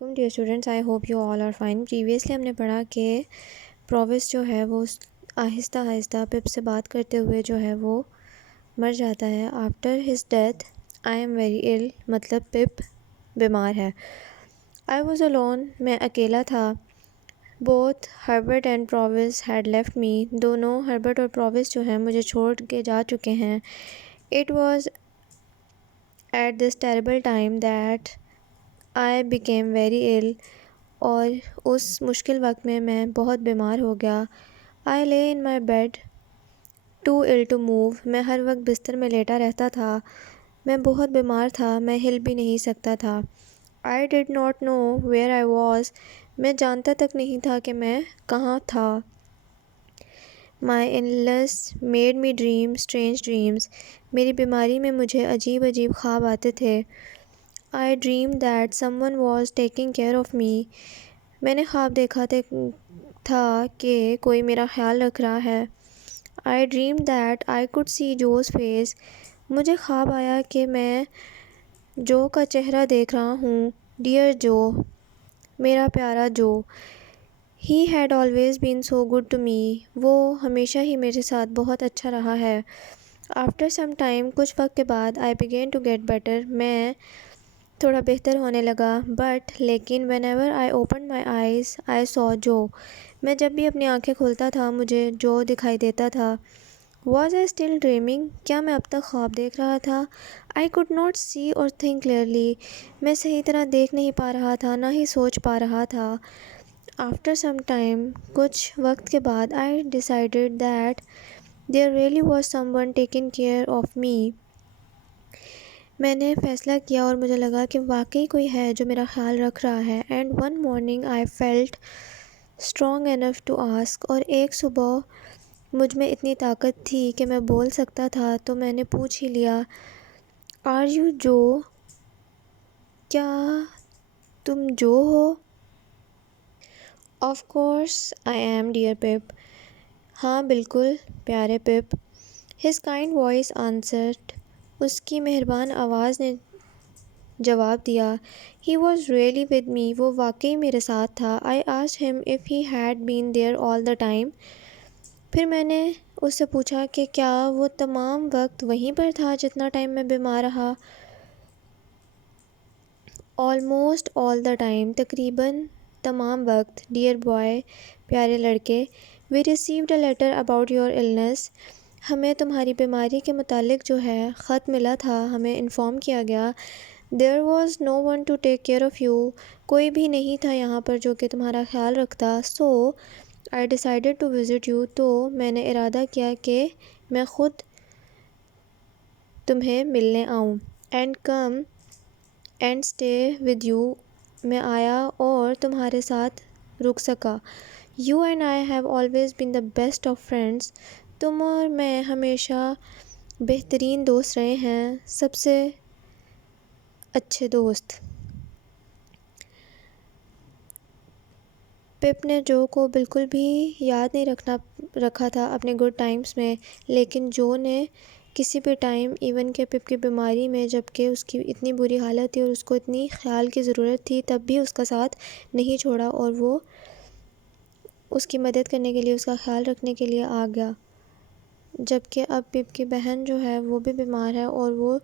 Welcome dear students, I hope you all are fine. Previously ہم نے پڑھا کہ پرووس جو ہے وہ آہستہ آہستہ پپ سے بات کرتے ہوئے جو ہے وہ مر جاتا ہے۔ After his death I am very ill، مطلب پپ بیمار ہے۔ آئی واز alone، میں اکیلا تھا۔ Both Herbert and Provis had left me, دونوں ہربرٹ اور پرووس جو ہیں مجھے چھوڑ کے جا چکے ہیں۔ It was at this terrible time that I became very ill، اور اس مشکل وقت میں بہت بیمار ہو گیا۔ I lay in my bed too ill to move، میں ہر وقت بستر میں لیٹا رہتا تھا۔ میں بہت بیمار تھا، میں ہل بھی نہیں سکتا تھا۔ I did not know where I was، میں جانتا تک نہیں تھا کہ میں کہاں تھا۔ My illness made me dream strange dreams، میری بیماری میں مجھے عجیب عجیب خواب آتے تھے۔ I dreamed that someone was taking care of me، میں نے خواب دیکھا تھا کہ کوئی میرا خیال رکھ رہا ہے۔ I dreamed that I could see Joe's face، مجھے خواب آیا کہ میں جو کا چہرہ دیکھ رہا ہوں۔ Dear Joe، میرا پیارا جو۔ He had always been so good to me، وہ ہمیشہ ہی میرے ساتھ بہت اچھا رہا ہے۔ After some time، کچھ وقت کے بعد I began to get better، میں تھوڑا بہتر ہونے لگا۔ لیکن whenever I opened my eyes I saw Joe، میں جب بھی اپنی آنکھیں کھولتا تھا مجھے جو دکھائی دیتا تھا۔ Was I still dreaming، کیا میں اب تک خواب دیکھ رہا تھا؟ I could not see or think clearly، میں صحیح طرح دیکھ نہیں پا رہا تھا نہ ہی سوچ پا رہا تھا۔ After some time، کچھ وقت کے بعد I decided that there really was someone taking care of me، میں نے فیصلہ کیا اور مجھے لگا کہ واقعی کوئی ہے جو میرا خیال رکھ رہا ہے۔ And one morning I felt strong enough to ask، اور ایک صبح مجھ میں اتنی طاقت تھی کہ میں بول سکتا تھا تو میں نے پوچھ ہی لیا، Are you Joe، کیا تم جو ہو؟ Of course I am dear Pip، ہاں بالکل پیارے پپ۔ His kind voice answered، اس کی مہربان آواز نے جواب دیا۔ He was really with me، وہ واقعی میرے ساتھ تھا۔ I asked him if he had been there all the time، پھر میں نے اس سے پوچھا کہ کیا وہ تمام وقت وہیں پر تھا جتنا ٹائم میں بیمار رہا۔ Almost all the time، تقریباً تمام وقت۔ Dear boy، پیارے لڑکے، we received a letter about your illness، ہمیں تمہاری بیماری کے متعلق جو ہے خط ملا تھا، ہمیں انفارم کیا گیا۔ There was no one to take care of you، کوئی بھی نہیں تھا یہاں پر جو کہ تمہارا خیال رکھتا۔ So I decided to visit you، تو میں نے ارادہ کیا کہ میں خود تمہیں ملنے آؤں۔ And come and stay with you، میں آیا اور تمہارے ساتھ رک سکا۔ You and I have always been the best of friends، تم اور میں ہمیشہ بہترین دوست رہے ہیں، سب سے اچھے دوست۔ پپ نے جو کو بالکل بھی یاد نہیں رکھا تھا اپنے گڈ ٹائمز میں، لیکن جو نے کسی بھی ٹائم، ایون کہ پپ کی بیماری میں جب کہ اس کی اتنی بری حالت تھی اور اس کو اتنی خیال کی ضرورت تھی، تب بھی اس کا ساتھ نہیں چھوڑا اور وہ اس کی مدد کرنے کے لیے، اس کا خیال رکھنے کے لیے آ گیا۔ جبکہ اب پپ کی بہن جو ہے وہ بھی بیمار ہے اور وہ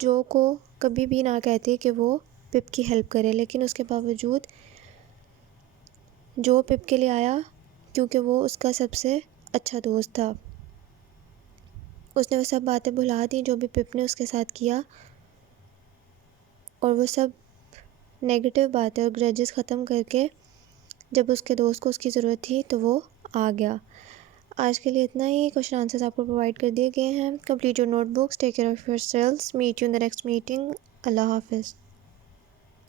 جو کو کبھی بھی نہ کہتی کہ وہ پپ کی ہیلپ کرے، لیکن اس کے باوجود جو پپ کے لیے آیا کیونکہ وہ اس کا سب سے اچھا دوست تھا۔ اس نے وہ سب باتیں بھلا دیں جو بھی پپ نے اس کے ساتھ کیا، اور وہ سب نیگیٹو باتیں اور گرجز ختم کر کے جب اس کے دوست کو اس کی ضرورت تھی تو وہ آ گیا۔ آج کے لیے اتنا ہی۔ کوشچن آنسرز آپ کو پرووائڈ کر دیے گئے ہیں۔ Complete your notebooks, take care of yourselves, meet you in the next meeting. اللہ حافظ۔